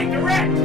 Heli Direct!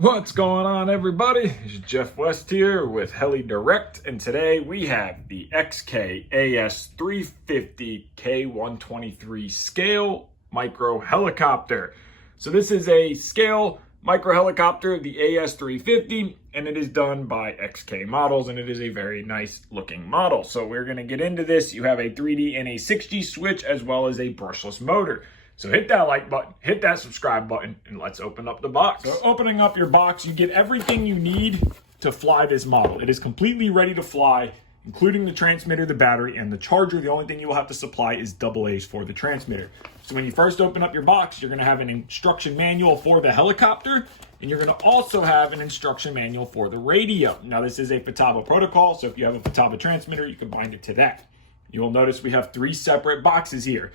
What's going on, everybody? It's Jeff West here with Heli Direct, and today we have the XK AS350 K123 scale micro helicopter. So this is a scale micro helicopter, the AS350, and it is done by XK models, and it is a very nice looking model. So we're going to get into this. You have a 3D and a 6G switch, as well as a brushless motor. So hit that like button, hit that subscribe button, and let's open up the box. So opening up your box, you get everything you need to fly this model. It is completely ready to fly, including the transmitter, the battery, and the charger. The only thing you will have to supply is AA's for the transmitter. So when you first open up your box, you're gonna have an instruction manual for the helicopter, and you're gonna also have an instruction manual for the radio. Now this is a Futaba protocol, so if you have a Futaba transmitter, you can bind it to that. You will notice we have 3 separate boxes here.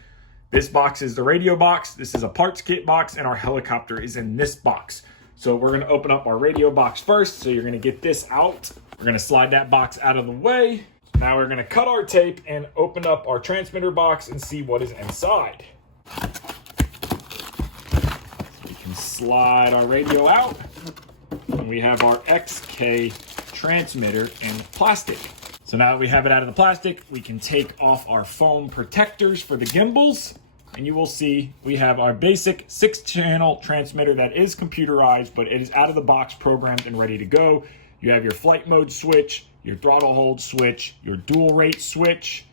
This box is the radio box, this is a parts kit box, and our helicopter is in this box. So we're gonna open up our radio box first, so you're gonna get this out. We're gonna slide that box out of the way. Now we're gonna cut our tape and open up our transmitter box and see what is inside. So we can slide our radio out, and we have our XK transmitter in plastic. So now that we have it out of the plastic, we can take off our foam protectors for the gimbals, and you will see we have our basic 6-channel transmitter that is computerized, but it is out of the box, programmed and ready to go. You have your flight mode switch, your throttle hold switch, your dual rate switch,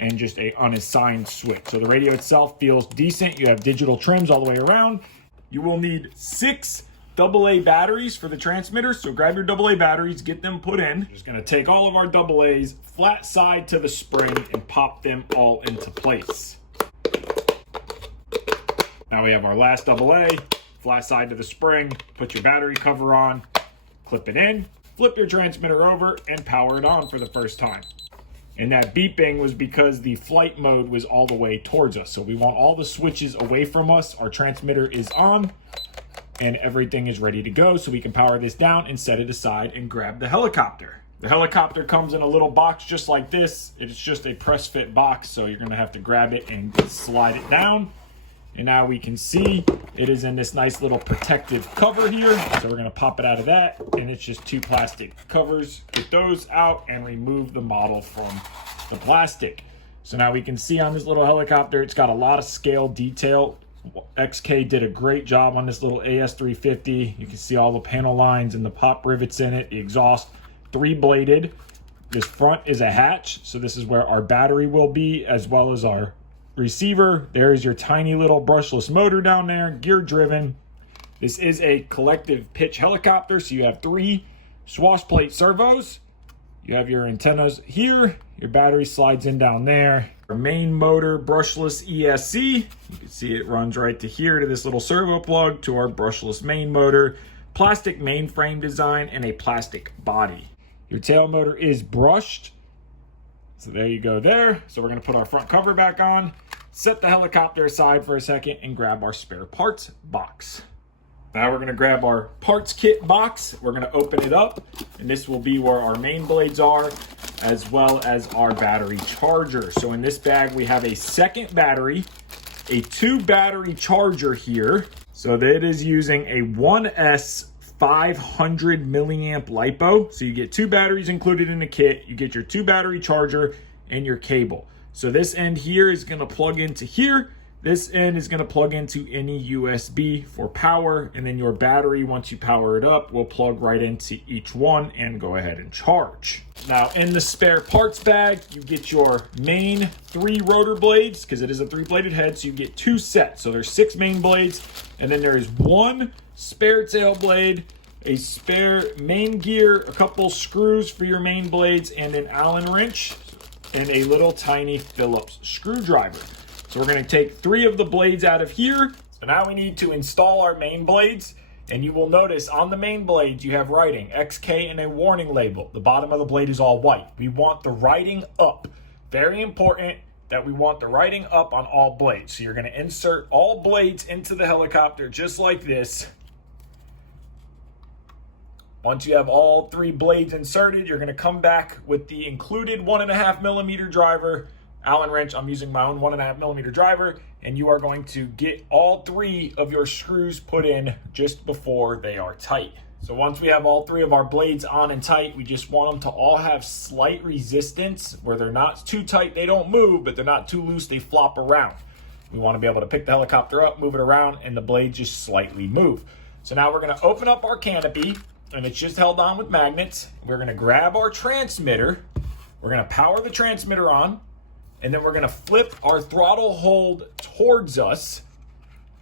and just a unassigned switch. So the radio itself feels decent. You have digital trims all the way around. You will need 6 AA batteries for the transmitter, so grab your AA batteries, get them put in. Just gonna take all of our AA's, flat side to the spring, and pop them all into place. Now we have our last AA, flat side to the spring, put your battery cover on, clip it in, flip your transmitter over, and power it on for the first time. And that beeping was because the flight mode was all the way towards us. So we want all the switches away from us. Our transmitter is on, and everything is ready to go, so we can power this down and set it aside and grab the helicopter. The helicopter comes in a little box just like this. It's just a press fit box, so you're gonna have to grab it and slide it down. And now we can see it is in this nice little protective cover here. So we're gonna pop it out of that, and it's just 2 plastic covers. Get those out and remove the model from the plastic. So now we can see on this little helicopter, it's got a lot of scale detail. XK did a great job on this little AS350. You can see all the panel lines and the pop rivets in it, the exhaust, 3-bladed. This front is a hatch, so this is where our battery will be, as well as our receiver. There is your tiny little brushless motor down there, gear driven. This is a collective pitch helicopter, so you have 3 swash plate servos. You have your antennas here, your battery slides in down there. Our main motor, brushless ESC. You can see it runs right to here to this little servo plug to our brushless main motor. Plastic mainframe design and a plastic body. Your tail motor is brushed. So there you go there. So we're gonna put our front cover back on, set the helicopter aside for a second, and grab our spare parts box. Now we're gonna grab our parts kit box. We're gonna open it up, and this will be where our main blades are, as well as our battery charger. So in this bag, we have a second battery, a 2 battery charger here. So that is using a 1S 500 milliamp LiPo. So you get 2 batteries included in the kit. You get your 2 battery charger and your cable. So this end here is gonna plug into here. This end is gonna plug into any USB for power, and then your battery, once you power it up, will plug right into each one and go ahead and charge. Now in the spare parts bag, you get your main 3 rotor blades, because it is a 3-bladed head, so you get 2 sets. So there's 6 main blades, and then there is 1 spare tail blade, a spare main gear, a couple screws for your main blades, and an Allen wrench, and a little tiny Phillips screwdriver. So we're gonna take 3 of the blades out of here. So now we need to install our main blades, and you will notice on the main blades, you have writing XK and a warning label. The bottom of the blade is all white. We want the writing up. Very important that we want the writing up on all blades. So you're gonna insert all blades into the helicopter just like this. Once you have all 3 blades inserted, you're gonna come back with the included 1.5 millimeter driver, Allen wrench. I'm using my own 1.5mm driver, and you are going to get all 3 of your screws put in just before they are tight. So once we have all 3 of our blades on and tight, we just want them to all have slight resistance where they're not too tight, they don't move, but they're not too loose, they flop around. We want to be able to pick the helicopter up, move it around, and the blades just slightly move. So now we're going to open up our canopy, and it's just held on with magnets. We're going to grab our transmitter. We're going to power the transmitter on, and then we're going to flip our throttle hold towards us,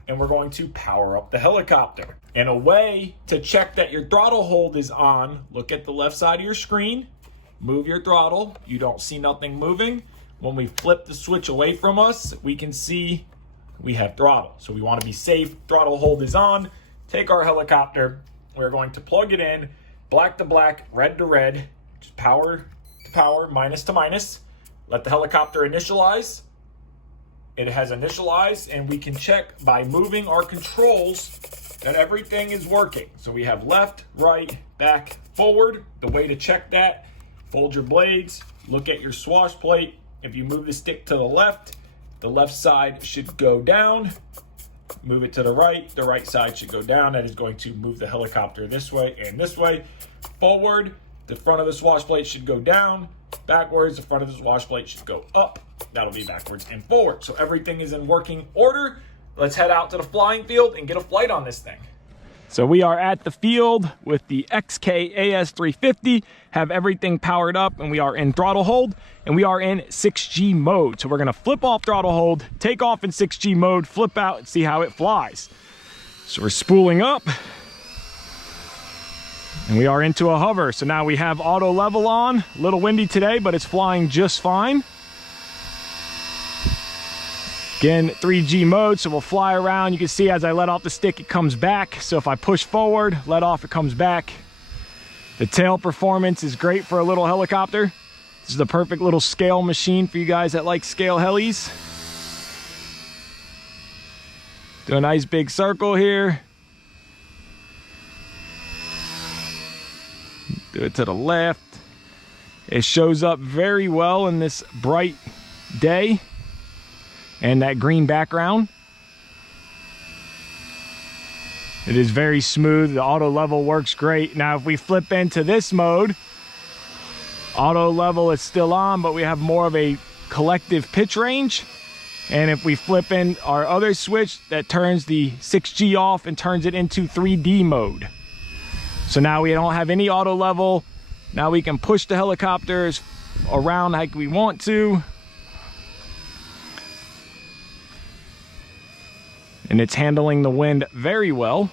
and we're going to power up the helicopter. And a way to check that your throttle hold is on, look at the left side of your screen, move your throttle, you don't see nothing moving. When we flip the switch away from us, we can see we have throttle. So we want to be safe, throttle hold is on. Take our helicopter, we're going to plug it in, black to black, red to red, just power to power, minus to minus. Let the helicopter initialize. It has initialized, and we can check by moving our controls that everything is working. So we have left, right, back, forward. The way to check that, fold your blades, look at your swash plate. If you move the stick to the left side should go down. Move it to the right side should go down. That is going to move the helicopter this way and this way. Forward, the front of the swash plate should go down. Backwards, the front of the swash plate should go up. That'll be backwards and forward. So everything is in working order. Let's head out to the flying field and get a flight on this thing. So we are at the field with the XK AS350, have everything powered up, and we are in throttle hold, and we are in 6G mode. So we're gonna flip off throttle hold, take off in 6G mode, flip out, and see how it flies. So we're spooling up, and we are into a hover. So now we have auto level on, a little windy today, but it's flying just fine. Again, 3G mode, so we'll fly around. You can see as I let off the stick, it comes back. So if I push forward, let off, it comes back. The tail performance is great for a little helicopter. This is the perfect little scale machine for you guys that like scale helis. Do a nice big circle here. Do it to the left. It shows up very well in this bright day and that green background. It is very smooth. The auto level works great. Now if we flip into this mode, auto level is still on, but we have more of a collective pitch range. And if we flip in our other switch, that turns the 6G off and turns it into 3D mode. So now we don't have any auto level. Now we can push the helicopters around like we want to. And it's handling the wind very well.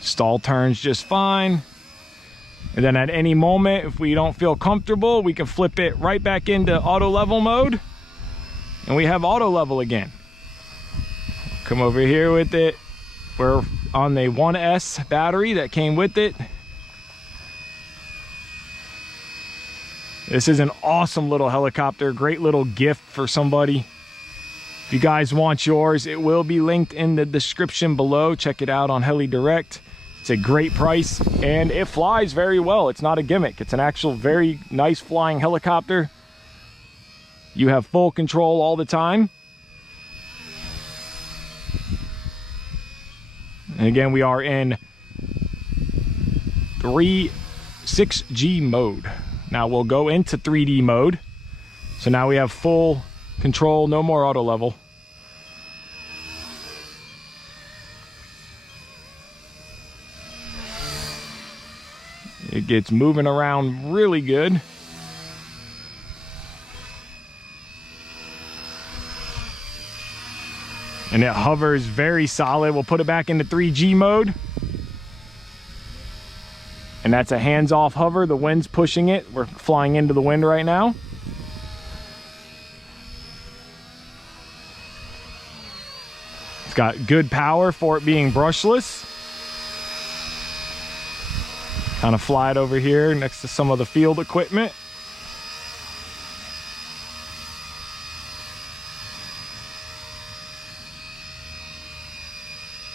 Stall turns just fine. And then at any moment, if we don't feel comfortable, we can flip it right back into auto level mode. And we have auto level again. Come over here with it. We're on the 1S battery that came with it. This is an awesome little helicopter, great little gift for somebody. If you guys want yours, it will be linked in the description below. Check it out on Heli Direct. It's a great price and it flies very well. It's not a gimmick. It's an actual very nice flying helicopter. You have full control all the time. And again, we are in 6G mode. Now we'll go into 3D mode. So now we have full control, no more auto level. It gets moving around really good. And it hovers very solid. We'll put it back into 3G mode. And that's a hands-off hover. The wind's pushing it. We're flying into the wind right now. It's got good power for it being brushless. Kind of fly it over here next to some of the field equipment.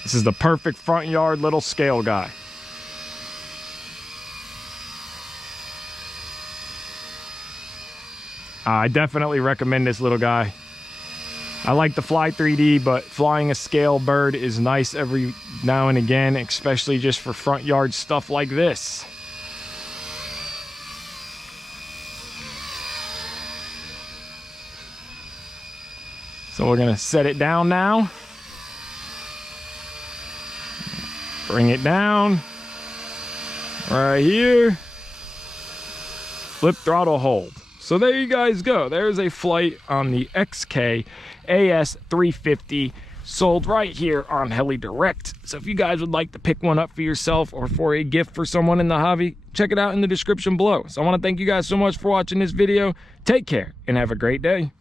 This is the perfect front yard little scale guy. I definitely recommend this little guy. I like the Fly 3D, but flying a scale bird is nice every now and again, especially just for front yard stuff like this. So we're gonna set it down now. Bring it down. Right here. Flip throttle hold. So there you guys go. There's a flight on the XK AS350, sold right here on Heli Direct. So if you guys would like to pick one up for yourself or for a gift for someone in the hobby, check it out in the description below. So I want to thank you guys so much for watching this video. Take care and have a great day.